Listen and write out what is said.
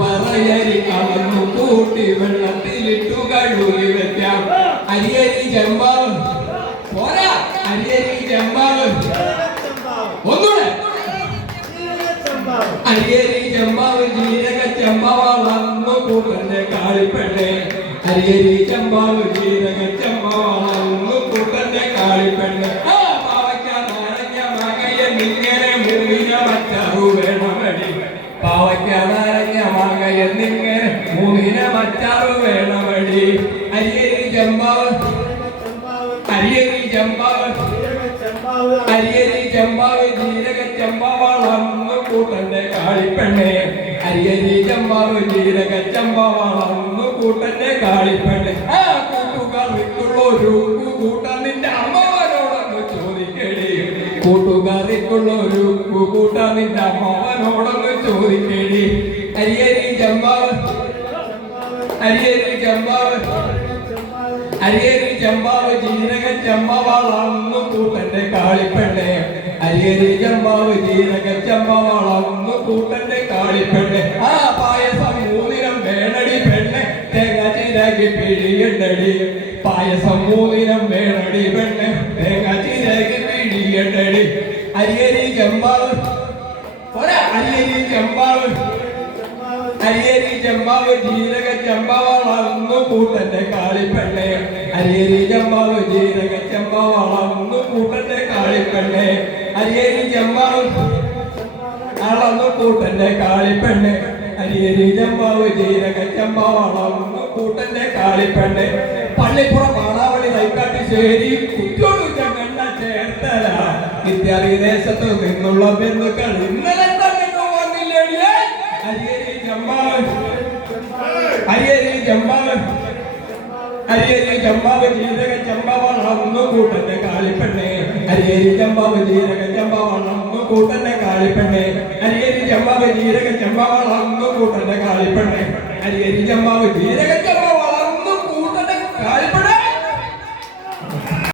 പറയരി അളന്നു കൂട്ടി വെള്ളത്തിലിട്ടു കഴുകി വെക്കാം. അരിയരി ചെമ്പാവ് പോരാ, അരിയരി ചെമ്പാവ് ഒന്നുകൂടെ. അരിയരി ചെമ്പാവ് ജീരക ചെമ്പാവളന്നു കൂട്ടന്റെ കാളിപ്പെണ്ണെ. അരിയരി ചെമ്പാവ് ജീരക ചെമ്പാവളന്നു കൂട്ടന്റെ കാളിപ്പെണ്ണെ. പാവയ്ക്ക നാരങ്ങ മാങ്ങയ നിങ്ങനെ മൂവിന മച്ചാറു വേണമടി. പാവയ്ക്ക നാരങ്ങ മാങ്ങയ നിങ്ങനെ മൂവിന മച്ചാറു വേണമടി. അരിയരി ചെമ്പാവ് അരിയരി ചെമ്പാവ് അരിയരി ചെമ്പാവ് ജീരക ചെമ്പാവളന്നു കൂട്ടന്റെ കാളിപ്പെണ്ണെ. അരിയരി ചെമ്പാവ് ജീരക ചെമ്പാവളന്നു കൂട്ടന്റെ കാളിപ്പെണ്ണെ. കൂട്ടുകാർക്കുള്ളൊരു കൂട്ടാൻ നിന്റെ അമ്മവനോടൊന്ന് ചോദിക്കടി. കൂട്ടുകാർക്കുള്ളൊരു കൂട്ടാൻ നിന്റെ അമ്മവനോടൊന്ന് ചോദിക്കടി. അരിയരി ചെമ്പാവ് അരിയരി ചെമ്പാവ് അരിയരി ചെമ്പാവ് ജീരക ചെമ്പാവളന്നു കൂട്ടന്റെ കാളിപ്പെണ്ണെ. അരിയരി ചെമ്പാവ് ജീരക ചെമ്പാവളന്നു കൂട്ടന്റെ കാളിപ്പെണ്ണെ. പായസം മൂന്നിനം വേണടി പെണ്ണെ, തേങ്ങ ചിരകി പിഴിയണ്ടടി. പായസം മൂന്നിനം വേണടി പെണ്ണെ, തേങ്ങ ചിരകി പിഴിയണ്ടടി. അരിയരി ചെമ്പാവ് പോരാ, അരിയരി ചെമ്പാവ് അരിയരി ചെമ്പാവ് ജീരക ചെമ്പാവളന്നു കൂട്ടന്റെ കാളിപ്പെണ്ണെ. അരിയരി ചെമ്പാവ് ജീരക ചെമ്പാവളന്നു കൂട്ടന്റെ കാളിപ്പെണ്ണെ. അരിയരി ചെമ്പാവ് അളന്നു കൂട്ടന്റെ കാളിപ്പെണ്ണെ. അരിയരി ചെമ്പാവ് ജീരക ചെമ്പാവളന്നു കൂട്ടന്റെ കാളിപ്പെണ്ണെ. പള്ളിപ്പുറം പാടാവളി തൈക്കാട്ടുശ്ശേരി കുറ്റോട് കണ്ണ ചേർത്തല ഇത്യാദി ദേശത്തു നിന്നുള്ള ബന്ധുക്കൾ ഇന്നലെ വന്നില്ലേ. അരിയരി ചെമ്പാവ് അരിയരി ചെമ്പാവ് അരിയരി ചെമ്പാവ് ജീരക ചെമ്പാവളന്നു കൂട്ടന്റെ കാളിപ്പെണ്ണെ. അരിയരി ചെമ്പാവ് ജീരക ചെമ്പാവളന്നു കൂട്ടന്റെ കാളിപ്പെണ്ണെ. അരിയരി ചെമ്പാവ് ജീരക ചെമ്പാവളന്നു കൂട്ടന്റെ കാളിപ്പെണ്ണെ. അരിയരി ചെമ്പാവ് ജീരക ചെമ്പാ